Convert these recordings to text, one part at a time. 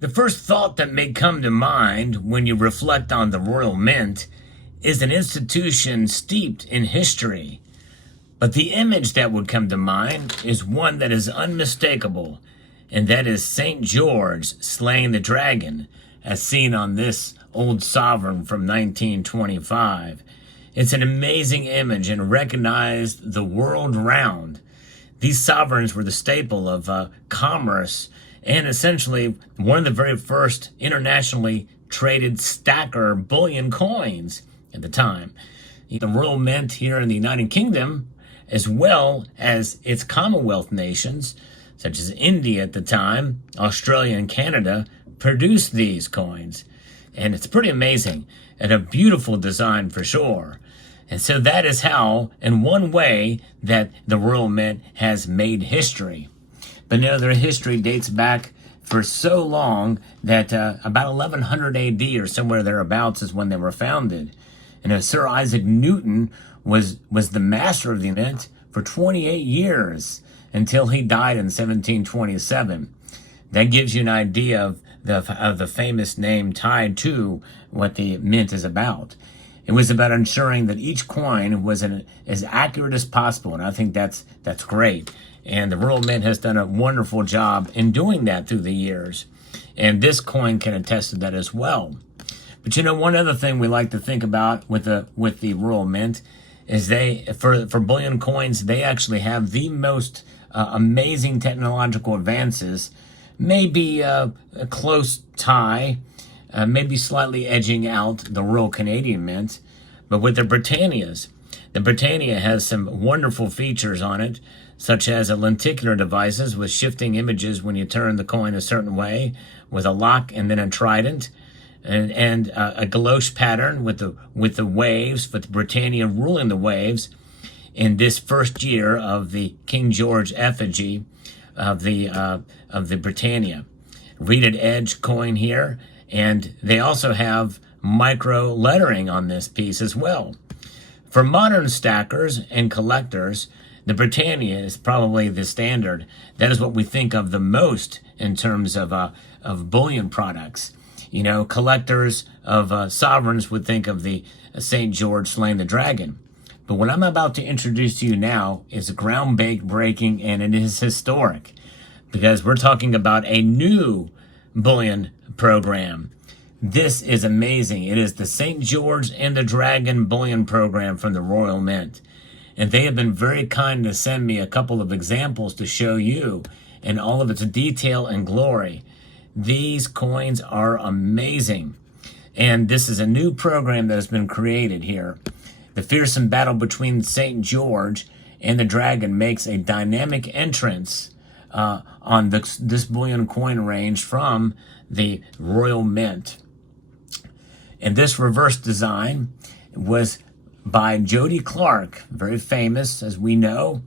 The first thought that may come to mind when you reflect on the Royal Mint is an institution steeped in history. But the image that would come to mind is one that is unmistakable, and that is St. George slaying the dragon, as seen on this old sovereign from 1925. It's an amazing image and recognized the world round. These sovereigns were the staple of commerce and essentially one of the very first internationally traded stacker bullion coins at the time. The Royal Mint here in the United Kingdom, as well as its Commonwealth nations, such as India at the time, Australia and Canada, produced these coins. And it's pretty amazing and a beautiful design for sure. And so that is how, in one way, that the Royal Mint has made history. But no, their history dates back for so long that about 1100 AD or somewhere thereabouts is when they were founded. And Sir Isaac Newton was the master of the mint for 28 years until he died in 1727. That gives you an idea of the famous name tied to what the mint is about. It was about ensuring that each coin was as accurate as possible, and I think that's great. And the Royal Mint has done a wonderful job in doing that through the years. And this coin can attest to that as well. But you know, one other thing we like to think about with the Royal Mint is for bullion coins, they actually have the most amazing technological advances, maybe a close tie, maybe slightly edging out the Royal Canadian Mint, but with the Britannias. The Britannia has some wonderful features on it, such as a lenticular devices with shifting images when you turn the coin a certain way, with a lock and then a trident, and a galoche pattern with the waves, with Britannia ruling the waves in this first year of the King George effigy of the Britannia. Reeded edge coin here, and they also have micro lettering on this piece as well. For modern stackers and collectors, the Britannia is probably the standard. That is what we think of the most in terms of bullion products. You know, collectors of sovereigns would think of the St. George slaying the dragon. But what I'm about to introduce to you now is groundbreaking, and it is historic, because we're talking about a new bullion program. This is amazing. It is the St. George and the Dragon bullion program from the Royal Mint. And they have been very kind to send me a couple of examples to show you in all of its detail and glory. These coins are amazing. And this is a new program that has been created here. The fearsome battle between St. George and the Dragon makes a dynamic entrance on this bullion coin range from the Royal Mint. And this reverse design was by Jody Clark, very famous as we know,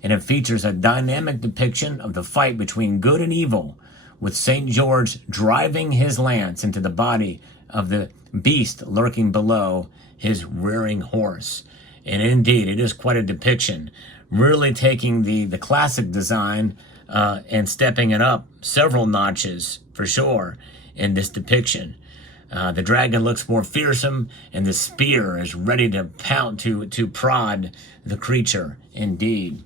and it features a dynamic depiction of the fight between good and evil, with St. George driving his lance into the body of the beast lurking below his rearing horse. And indeed, it is quite a depiction, really taking the classic design and stepping it up several notches for sure in this depiction. The dragon looks more fearsome, and the spear is ready to pound to prod the creature indeed.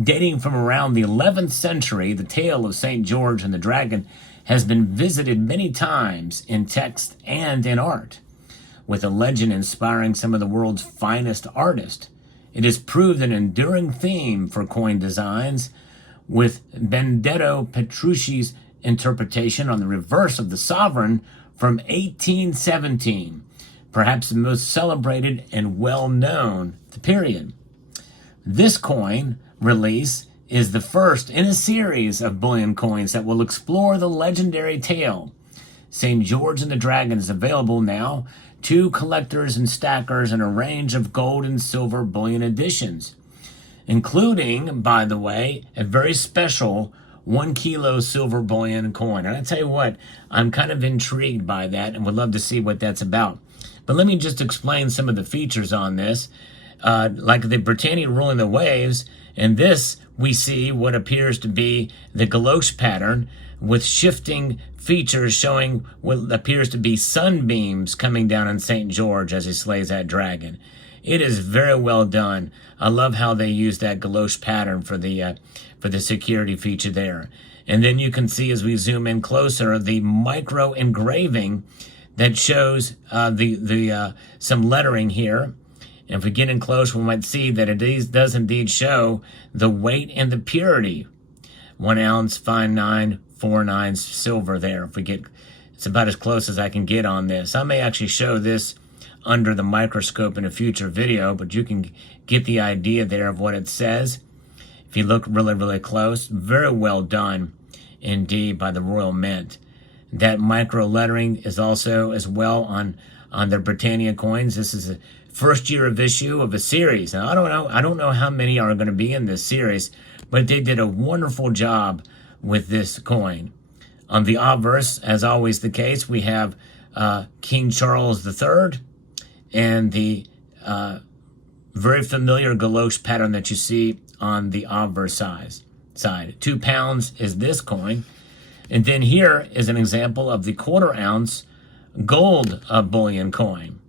Dating from around the 11th century, the tale of St. George and the Dragon has been visited many times in text and in art, with a legend inspiring some of the world's finest artists. It has proved an enduring theme for coin designs, with Benedetto Petrucci's interpretation on the reverse of the sovereign from 1817, perhaps the most celebrated and well-known the period. This coin release is the first in a series of bullion coins that will explore the legendary tale. St. George and the Dragon is available now to collectors and stackers in a range of gold and silver bullion editions, including, by the way, a very special 1 kilo silver bullion coin. And I tell you what, I'm kind of intrigued by that and would love to see what that's about. But let me just explain some of the features on this. Like the Britannia ruling the waves, And this, we see what appears to be the galoche pattern with shifting features showing what appears to be sunbeams coming down on St. George as he slays that dragon. It is very well done. I love how they use that galoche pattern for the security feature there. And then you can see as we zoom in closer the micro engraving that shows some lettering here. And if we get in close, we might see that it does indeed show the weight and the purity. 1 ounce, fine 949 silver there. If we get, it's about as close as I can get on this. I may actually show this under the microscope in a future video, but you can get the idea there of what it says. If you look really, really close, very well done indeed by the Royal Mint. That micro lettering is also as well on their Britannia coins. This is the first year of issue of a series. Now, I don't know how many are going to be in this series, but they did a wonderful job with this coin. On the obverse, as always the case, we have King Charles III and the very familiar galoche pattern that you see on the obverse side. 2 pounds is this coin. And then here is an example of the 1/4 ounce gold bullion coin.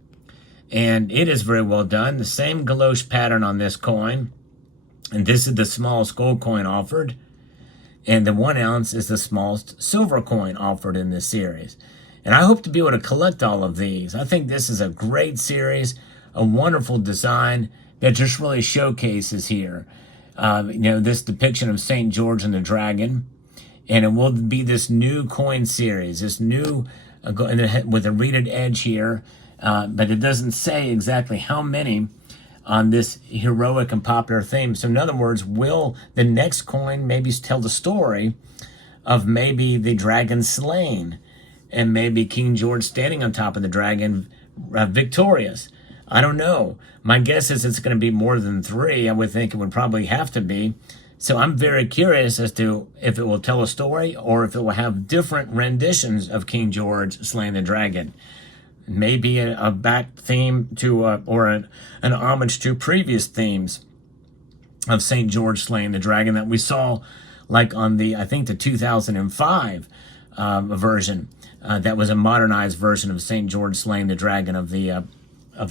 And it is very well done. The same galoche pattern on this coin. And this is the smallest gold coin offered. And the 1 ounce is the smallest silver coin offered in this series. And I hope to be able to collect all of these. I think this is a great series, a wonderful design that just really showcases here. This depiction of St. George and the Dragon. And it will be this new coin series, this new, with a reeded edge here, but it doesn't say exactly how many on this heroic and popular theme. So in other words, will the next coin maybe tell the story of maybe the dragon slain and maybe King George standing on top of the dragon victorious? I don't know. My guess is it's going to be more than 3. I would think it would probably have to be. So I'm very curious as to if it will tell a story or if it will have different renditions of King George slaying the dragon. Maybe a back theme to, or an homage to previous themes of St. George slaying the dragon that we saw, like on the, I think the 2005 version. That was a modernized version of St. George slaying the dragon of the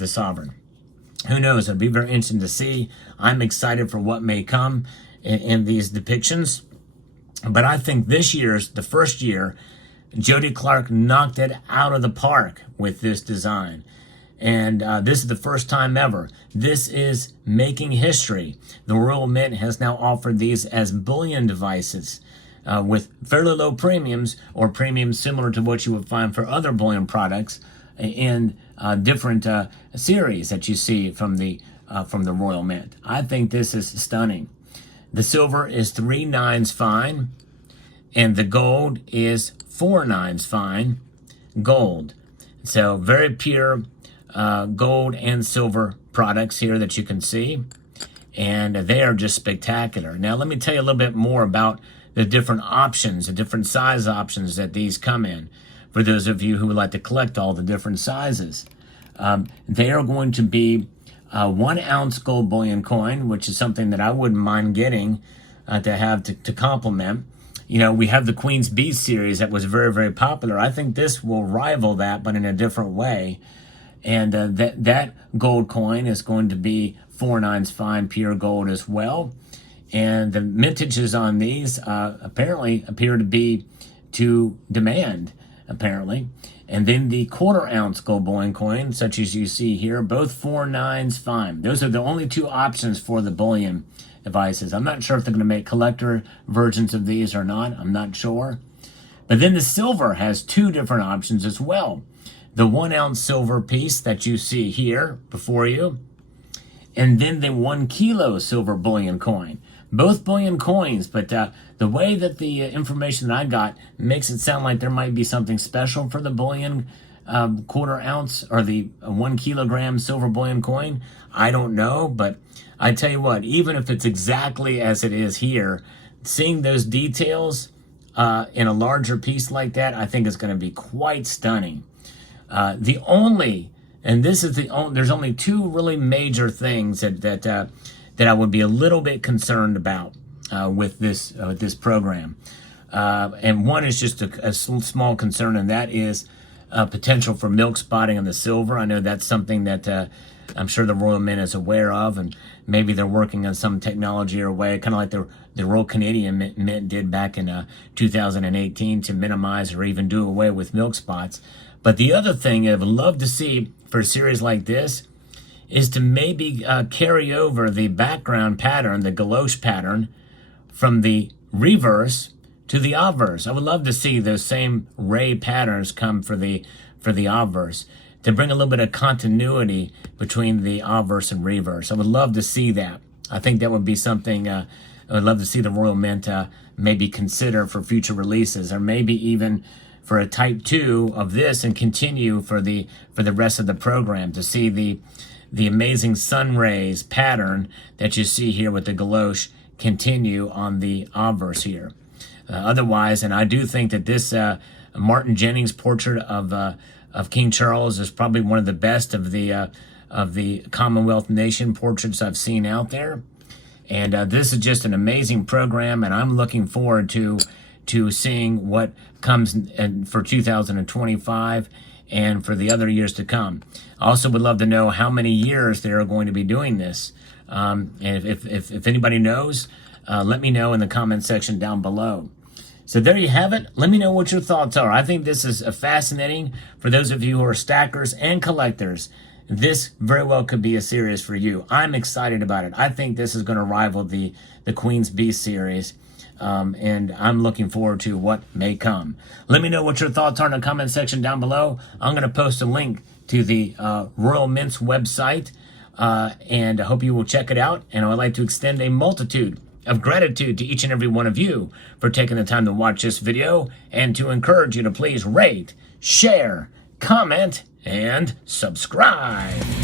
sovereign. Who knows? It'll be very interesting to see. I'm excited for what may come in these depictions. But I think this year's, the first year, Jody Clark knocked it out of the park with this design. And this is the first time ever. This is making history. The Royal Mint has now offered these as bullion devices with fairly low premiums, or premiums similar to what you would find for other bullion products in different series that you see from the Royal Mint. I think this is stunning. The silver is 3 nines fine, and the gold is 4 nines fine gold. So very pure gold and silver products here that you can see, and they are just spectacular. Now let me tell you a little bit more about the different options, the different size options that these come in, for those of you who would like to collect all the different sizes. They are going to be 1 ounce gold bullion coin, which is something that I wouldn't mind getting to have to complement. We have the Queen's Beast series that was very, very popular. I think this will rival that, but in a different way. And that gold coin is going to be 4 nines fine pure gold as well. And the mintages on these apparently appear to be to demand, apparently. And then the 1/4 ounce gold bullion coin, such as you see here, both 4 nines fine. Those are the only 2 options for the bullion devices. I'm not sure if they're going to make collector versions of these or not. I'm not sure. But then the silver has 2 different options as well. The 1 ounce silver piece that you see here before you, and then the 1 kilo silver bullion coin. Both bullion coins, but the way that the information that I got makes it sound like there might be something special for the bullion 1/4 ounce or the 1 kilogram silver bullion coin. I don't know, but I tell you what, even if it's exactly as it is here, seeing those details in a larger piece like that, I think is going to be quite stunning. There's only 2 really major things that that I would be a little bit concerned about with this program. And one is just a small concern, and that is potential for milk spotting on the silver. I know that's something that I'm sure the Royal Mint is aware of, and maybe they're working on some technology or way, kind of like the Royal Canadian Mint did back in 2018 to minimize or even do away with milk spots. But the other thing I would love to see for a series like this is to maybe carry over the background pattern, the galoche pattern, from the reverse to the obverse. I would love to see those same ray patterns come for the obverse, to bring a little bit of continuity between the obverse and reverse. I would love to see that. I think that would be something I would love to see the Royal Mint maybe consider for future releases, or maybe even for a type 2 of this and continue for the rest of the program, to see the amazing sun rays pattern that you see here with the galoche continue on the obverse here. Otherwise, and I do think that this Martin Jennings portrait of King Charles is probably one of the best of the Commonwealth nation portraits I've seen out there. And this is just an amazing program, and I'm looking forward to seeing what comes for 2025 and for the other years to come. I also would love to know how many years they are going to be doing this. And if anybody knows, let me know in the comment section down below. So there you have it. Let me know what your thoughts are. I think this is fascinating for those of you who are stackers and collectors. This very well could be a series for you. I'm excited about it. I think this is going to rival the Queen's Beast series. And I'm looking forward to what may come. Let me know what your thoughts are in the comment section down below. I'm going to post a link to the Royal Mint's website, and I hope you will check it out. And I would like to extend a multitude of gratitude to each and every one of you for taking the time to watch this video, and to encourage you to please rate, share, comment, and subscribe.